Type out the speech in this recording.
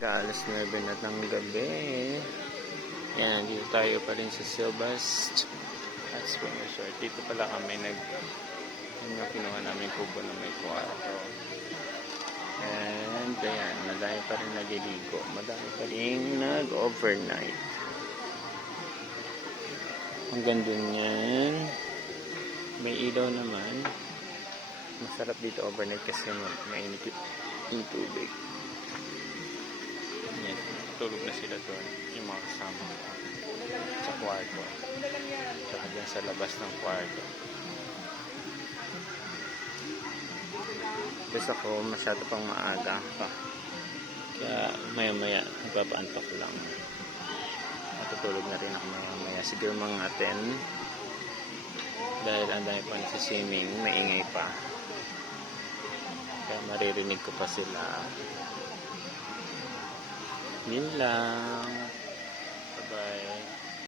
Alas 9 na ng gabi. Yan, dito tayo pa rin sa Silvas at Spring Resort. Dito pala kami yung kinuha namin kubo na may kwarto. And ayan, madami pa rin naliligo. Madami pa rin nag-overnight. Hanggang dun yan. May ilaw naman. Masarap dito overnight kasi mainit yung tubig. Yan, tulog na sila doon. Yung mga kasama sa kwarto. Tsaka dyan sa labas ng kwarto. Gusto ko masyado pang maaga pa. Kaya maya-maya nagpapaantok lang. Matutulog na rin ako maya-maya. Siguro mga 10. Dahil ang dami pa sa swimming, maingay pa. Kaya maririnig ko pa sila. Yun lang.